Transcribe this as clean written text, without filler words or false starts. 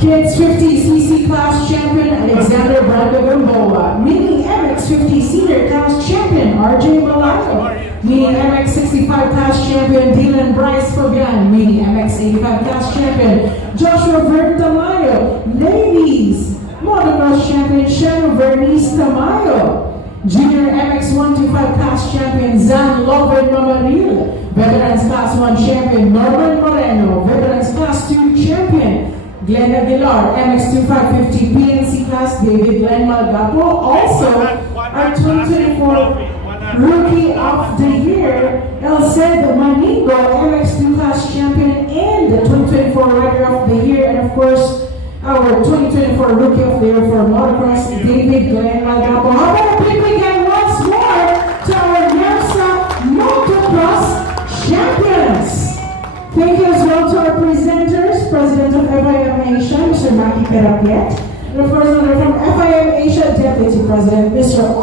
Kids 50cc class champion Alexander Braga Gamboa. Mini MX 50 senior class champion RJ Malayo. Mini MX 65 class champion Dylan Bryce Fabian. Mini MX 85 class champion Joshua Vern Tamayo. Ladies motocross champion Shano Vernice Tamayo. Junior MX 125 class champion Zan Loven Mamaril. Veterans Class 1 champion Norman Moreno. Veterans Class 2 champion Glenn Aguilar. MX 2550 PNC class David Glenn Malgapo. Also, our 2024 Rookie of the Year, Elced Manigo, MX2 class champion and the 2024 Rider of the Year, and of course, our 2024 Rookie of the Year for Motocross, David Glenn Malgapo. How about a big weekend once more to our NAMSA Motocross champions? Thank you as well to our presenters, President of FIM Asia, Mr. Maki Perapiet, and of course, from FIM Asia, Deputy President, Mr.